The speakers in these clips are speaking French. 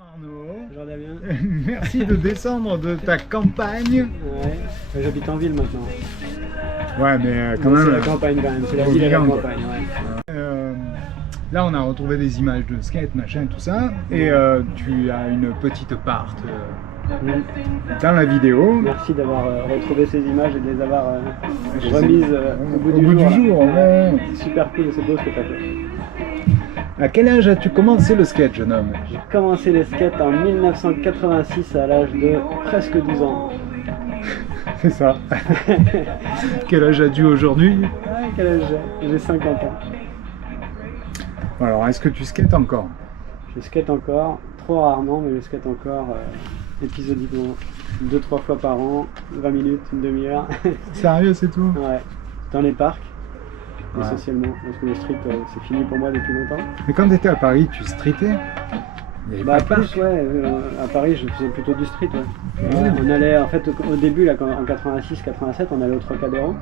Arnaud, Bonjour Damien. merci de descendre de ta campagne. Ouais, j'habite en ville maintenant. Ouais, mais quand Mais même. c'est la campagne quand même, c'est la ville et la Villain, quoi. campagne. Ouais. Là, on a retrouvé des images de skate, machin, tout ça. Et tu as une petite part dans la vidéo. Merci d'avoir retrouvé ces images et de les avoir remises au bout du jour. jour. Ouais. C'est super cool, c'est beau ce que tu as fait. À quel âge as-tu commencé le skate, jeune homme? J'ai commencé le skate en 1986 à l'âge de presque 12 ans. C'est ça. Quel âge as-tu aujourd'hui? Ouais, quel âge j'ai? J'ai 50 ans. Alors, est-ce que tu skates encore? Je skate encore, trop rarement, mais je skate encore épisodiquement. 2-3 fois par an, 20 minutes, une demi-heure. Sérieux, c'est tout? Ouais, dans les parcs, Ouais. essentiellement, parce que le street c'est fini pour moi depuis longtemps. Mais quand tu étais à Paris, tu streetais? Il y avait Bah pas de plus parc. ouais, à Paris je faisais plutôt du street ouais. Ouais. On allait en fait au début là, en 86-87 on allait au Trocadéro.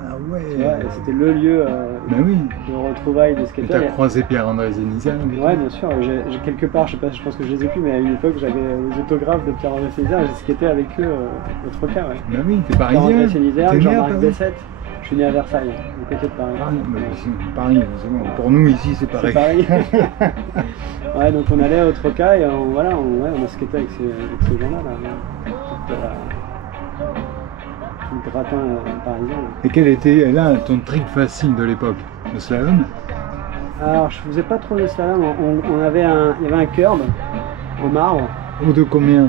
Ah ouais. Ouais, et c'était le lieu Ben oui. de retrouvailles des Et skateurs. t'as croisé Pierre-André Zénizia? Ouais bien sûr, j'ai quelque part, je sais pas, je pense que je les ai plus, mais à une époque j'avais les autographes de Pierre-André Sénizer, j'ai skaté avec eux au Troca ouais. Ben oui, t'es Pierre-André parisien. Sénizer, T'es né à Jean-Marc Paris? Bessette, je suis né à Versailles, au côté de Paris. Paris, mais c'est Paris, c'est bon. Pour nous ici, c'est pareil. C'est Paris. Ouais, donc on allait au Troca et on a skaté avec ces gens-là. Tout le gratin parisien. Là. Et quel était là ton trick facile de l'époque? Le slalom? Alors je faisais pas trop de slalom, il y avait un curb en marbre, Ou de combien?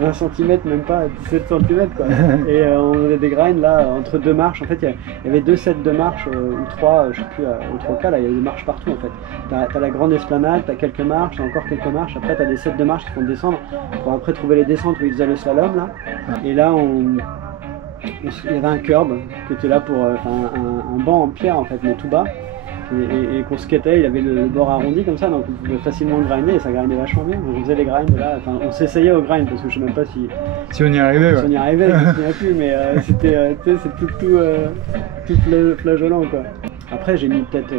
20 cm même pas, 17 cm quoi. Et on faisait des grinds là entre deux marches. En fait il y avait deux sets de marches ou trois, je sais plus, au Troca là, il y avait des marches partout en fait. T'as la grande esplanade, t'as quelques marches, t'as encore quelques marches, après t'as des sets de marches qui font descendre pour après trouver les descentes où ils faisaient le slalom là. Et là il y avait un curb qui était là pour un banc en pierre en fait mais tout bas. Et qu'on skatait, il avait le bord arrondi comme ça, donc on pouvait facilement le grinder et ça grindait vachement bien. On faisait les grinds là, enfin on s'essayait au grind parce que je sais même pas si Si on y arrivait, on y arrivait, je me souviens plus, mais c'était tout flageolant quoi. Après j'ai mis peut-être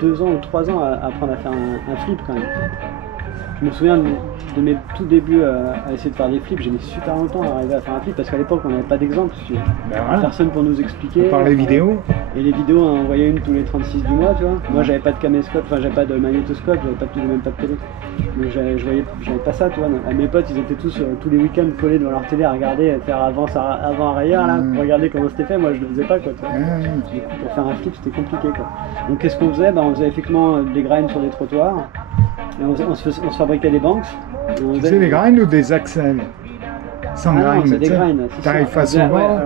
2 ans ou 3 ans à apprendre à faire un flip quand même. Je me souviens de mes tout débuts à essayer de faire des flips, j'ai mis super longtemps à arriver à faire un flip parce qu'à l'époque on n'avait pas d'exemple, Ben voilà. personne pour nous expliquer. Par les vidéos. Et les vidéos, on en envoyait une tous les 36 du mois, tu vois. Moi, j'avais pas de caméscope, enfin, j'avais pas de magnétoscope, j'avais même pas de télé. Donc, j'avais pas ça, tu vois. À mes potes, ils étaient tous les week-ends collés devant leur télé à regarder, faire avant-arrière, là, pour regarder comment c'était fait. Moi, je le faisais pas, quoi, tu vois. Du coup, pour faire un flip, c'était compliqué, quoi. Donc, qu'est-ce qu'on faisait? On faisait effectivement des grinds sur les trottoirs. Et on se fabriquait des banks. Tu faisais des grinds ou des axels? Sans Ah non, grind, c'est des tu sais. grinds. T'arrives face au bord.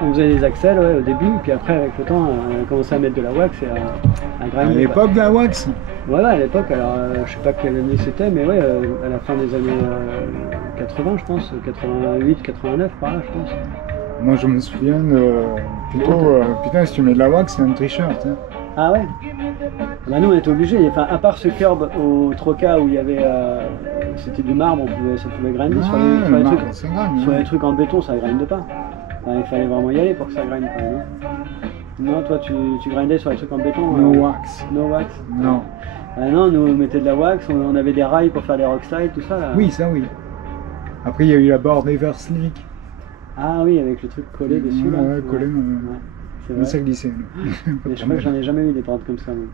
On faisait des axels ouais, au début, puis après avec le temps on a commencé à mettre de la wax et à À grinder. l'époque de la wax. Ouais, à l'époque, alors je sais pas quelle année c'était, mais ouais, à la fin des années 80 je pense, 88, 89 par là je pense. Moi je me souviens plutôt, putain, si tu mets de la wax, c'est un tricheur, tu sais. Ah ouais. Bah nous on était obligés, enfin à part ce curb au Troca où il y avait, c'était du marbre, ça pouvait grinder sur les trucs en béton ça grinde pas. Enfin, il fallait vraiment y aller pour que ça grinde quand même. Hein. Non, toi tu grindais sur les trucs en béton? No wax. No wax? Non. Non, nous on mettait de la wax, on avait des rails pour faire des rock slides, tout ça là. Oui, ça oui. Après il y a eu la board Everslick. Ah oui, avec le truc collé dessus là. Ouais, collé. C'est Mais vrai. ça glissait. Mais je crois que j'en ai jamais eu des boards comme ça, moi.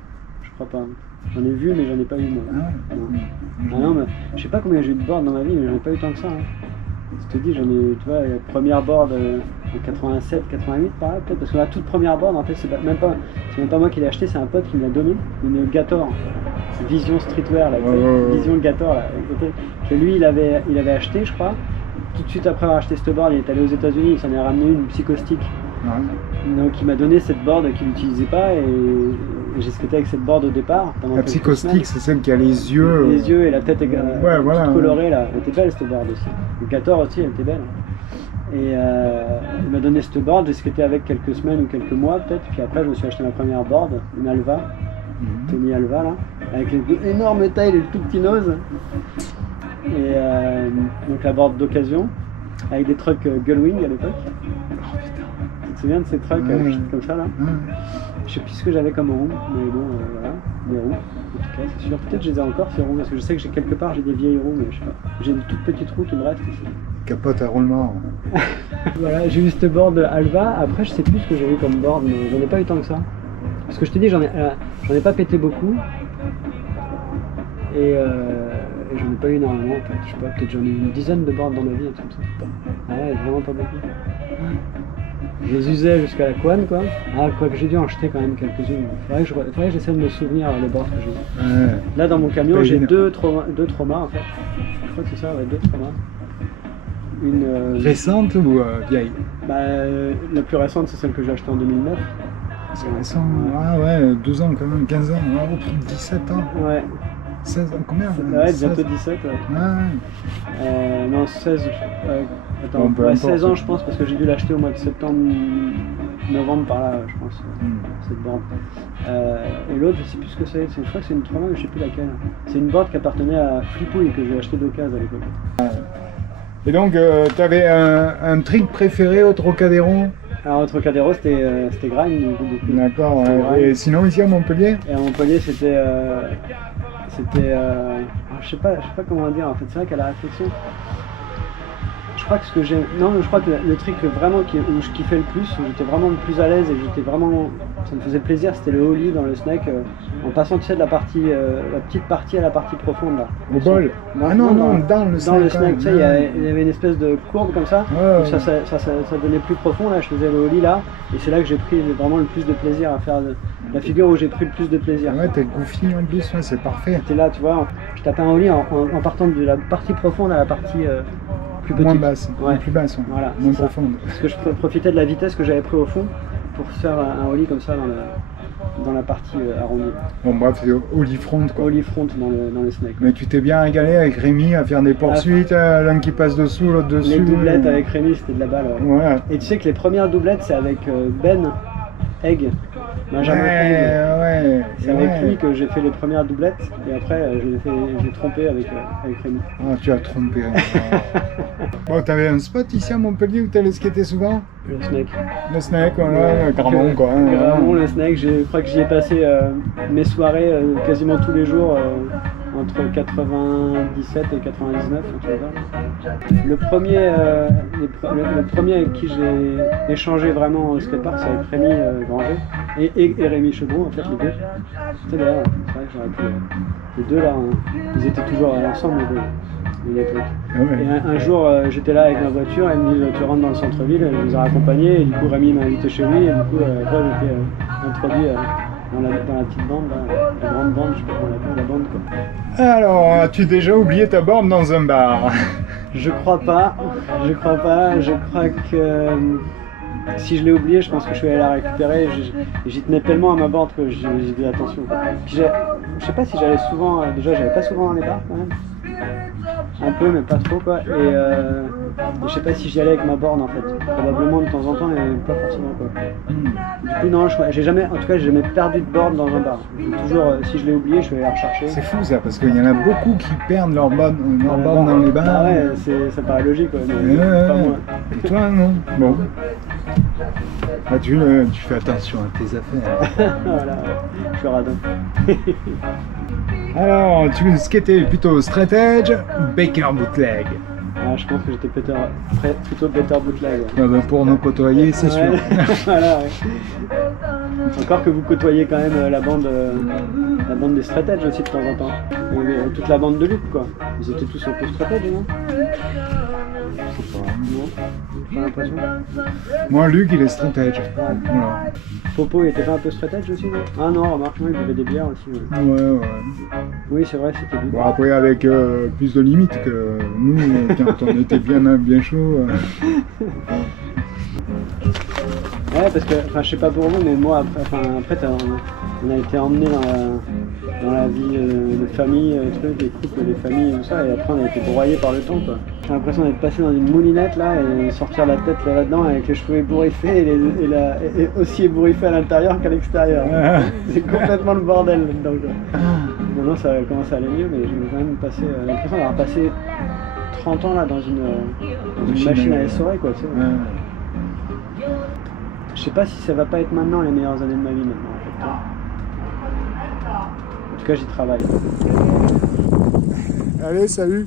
Je crois pas. J'en ai vu, mais j'en ai pas eu moi. Ah non, mais je sais pas combien j'ai eu de boards dans ma vie, mais j'en ai pas eu tant que ça. Hein. Je te dis, j'en ai, tu vois, la première board en 87, 88 par là, peut-être, parce que la toute première board, en fait, c'est même pas moi qui l'ai acheté, c'est un pote qui me l'a donné, une Gator, Vision Streetwear, là, Vision Gator, là, que lui, il avait acheté, je crois. Tout de suite après avoir acheté cette board, il est allé aux États-Unis, il s'en est ramené une Psychostick. Ouais. Donc il m'a donné cette board qu'il n'utilisait pas et j'ai skaté avec cette board au départ. La Psychostick, c'est celle qui a les yeux. Les yeux et la tête voilà, toute colorée là. Elle était belle cette board aussi. Le 14 aussi, elle était belle. Et il m'a donné cette board, j'ai skaté avec quelques semaines ou quelques mois peut-être. Puis après je me suis acheté ma première board, une Alva, Tony Alva là, avec les énormes tailles et le tout petit nose. Et donc la board d'occasion, avec des trucks Gullwing à l'époque. Tu te souviens de ces trucks comme ça là? Je sais plus ce que j'avais comme roue, mais bon, voilà, des roues. En tout Ouais, c'est sûr. Peut-être que je les ai encore ces roues, parce que je sais que j'ai quelque part j'ai des vieilles roues, mais je sais pas. J'ai une toute petite roue qui me reste ici. Capote à roulement. Voilà, j'ai eu cette board Alva. Après, je sais plus ce que j'ai eu comme board, mais j'en ai pas eu tant que ça. Parce que je te dis, j'en ai pas pété beaucoup. Et j'en ai pas eu énormément en fait. Je sais pas, peut-être j'en ai eu une dizaine de boards dans ma vie, un truc comme ça. Ah ouais, vraiment pas beaucoup. Je les usais jusqu'à la couenne quoi. Ah, quoi que j'ai dû en jeter quand même quelques-unes. Faudrait que j'essaie de me souvenir les boards que j'ai eu. Ouais. Là dans mon camion, Pas j'ai évident. deux traumas en fait. Je crois que c'est ça, ouais, 2 traumas. Une. Récente ou vieille? La plus récente, c'est celle que j'ai achetée en 2009. C'est récent. Ah ouais, 12 ans quand même, 15 ans. Oh, 17 ans. Ouais, 16 ans, combien? ouais 16. bientôt 17. Ouais. Ouais. Non, 16. Attends, Bon, peu ouais, importe. 16 ans, je pense, parce que j'ai dû l'acheter au mois de septembre, novembre par là, je pense, cette board. Et l'autre, je sais plus ce que c'est. Je crois que c'est une trauma, mais je sais plus laquelle. C'est une board qui appartenait à Flipouille que j'ai acheté d'occasion à l'époque. Et donc, tu avais un trick préféré au Trocadéro? Alors, au Trocadéro, c'était Grind, du coup. D'accord. C'est Ouais. vrai. Et sinon, ici à Montpellier? Et à Montpellier, c'était. Je sais pas comment dire en fait. C'est vrai qu'à la réflexion, je crois que ce que j'aime. Non, je crois que le truc vraiment où je kiffais le plus, où j'étais vraiment le plus à l'aise et j'étais vraiment. Ça me faisait plaisir, c'était le holly dans le snack, en passant, tu sais, de la petite partie à la partie profonde là. Au bol? Non, Ah non, non, dans le snack. Dans le snack, tu sais, il y Ouais. avait une espèce de courbe comme ça, Ouais, où ça devenait plus profond, là je faisais le holly là, et c'est là que j'ai pris vraiment le plus de plaisir à faire la figure où j'ai pris le plus de plaisir. Ouais, t'es goofy en plus, ouais, c'est parfait. T'es là, tu vois, je tapais un holly en partant de la partie profonde à la partie plus petite. Moins basse, Ouais. plus basse, ouais. Voilà, Moins c'est ça. profonde. Parce que je profitais de la vitesse que j'avais pris au fond pour faire un holly comme ça dans la partie arrondie. Bon, bref, c'est Holly Front, quoi. Holly front dans le snack. Mais tu t'es bien régalé avec Rémi à faire des poursuites, l'un qui passe dessous, l'autre dessus. Les doublettes avec Rémi, c'était de la balle. Ouais. Ouais. Et tu sais que les premières doublettes, c'est avec Ben Egg, Benjamin Egg. Ouais. C'est avec ouais. lui que j'ai fait les premières doublettes et après j'ai trompé avec Rémi. Ah, tu as trompé. Bon, t'avais un spot ici à Montpellier où t'allais skater souvent? Le snack. Le snack, voilà, Gramont, quoi. Gramont, le snack, je crois que j'y ai passé mes soirées quasiment tous les jours entre 97 et 99. Le premier avec qui j'ai échangé vraiment au skatepark, c'est avec Rémi Granger et Rémi Chevron, en fait, les deux. Tu sais, d'ailleurs, c'est vrai que j'aurais pu. Les deux là, ils étaient toujours ensemble, les deux. À l'époque. Ouais. Et un jour, j'étais là avec ma voiture, elle me dit tu rentres dans le centre-ville, je les ai raccompagnés, et du coup Rémi m'a invité chez lui, et du coup après j'étais introduit dans la petite bande, là, la grande bande, je sais pas comment on l'appelle, la bande quoi. Alors, as-tu déjà oublié ta borne dans un bar? Je crois pas, je crois que si je l'ai oublié, je pense que je suis allé la récupérer, j'y tenais tellement à ma bande que j'ai fait attention. Puis je sais pas si j'allais souvent, déjà j'allais pas souvent dans les bars quand même. Un peu mais pas trop quoi et je sais pas si j'y allais avec ma borne en fait, probablement de temps en temps mais pas forcément quoi. Du coup non, j'ai jamais, en tout cas j'ai jamais perdu de borne dans un bar. Toujours si je l'ai oublié je vais la rechercher. C'est fou ça, parce qu'il y en a beaucoup qui perdent leur borne dans les bars. Ah ouais, ça paraît logique quoi, mais pas moi. Et toi non? Bon. Ah, tu fais attention à tes affaires. Voilà, je suis radin. Alors, tu skatais plutôt straight edge ou Baker bootleg? Ah, je pense que j'étais plutôt better bootleg. Ouais. Ah ben, pour nous côtoyer, c'est sûr. Voilà, ouais. Encore que vous côtoyez quand même la bande des straight edge aussi de temps en temps. Et toute la bande de Luc quoi. Ils étaient tous un peu straight edge, non? Je sais pas. Non, j'ai pas l'impression. Moi, Luc, il est straight edge. Voilà. Popo, il était pas un peu straight edge aussi, non? Ah non, remarque, non, il buvait des bières aussi. Ouais. Ouais. Oui, c'est vrai, c'était lui. Bon, après, avec plus de limites que nous, quand on était bien chaud. Ouais, parce que, enfin, je sais pas pour vous, mais moi, après on a été emmenés dans la vie de famille, des couples, des familles et tout ça, et après on a été broyés par le temps, quoi. J'ai l'impression d'être passé dans une moulinette, là, et sortir la tête là-dedans avec les cheveux ébouriffés et aussi ébouriffés à l'intérieur qu'à l'extérieur. C'est complètement le bordel là-dedans, quoi. Maintenant, ça commence à aller mieux, mais j'ai quand même l'impression d'avoir passé 30 ans, là, dans une machine à essorer, quoi, tu sais. Ouais. Je sais pas si ça va pas être maintenant les meilleures années de ma vie maintenant en fait. En tout tout cas, j'y travaille. Allez, salut.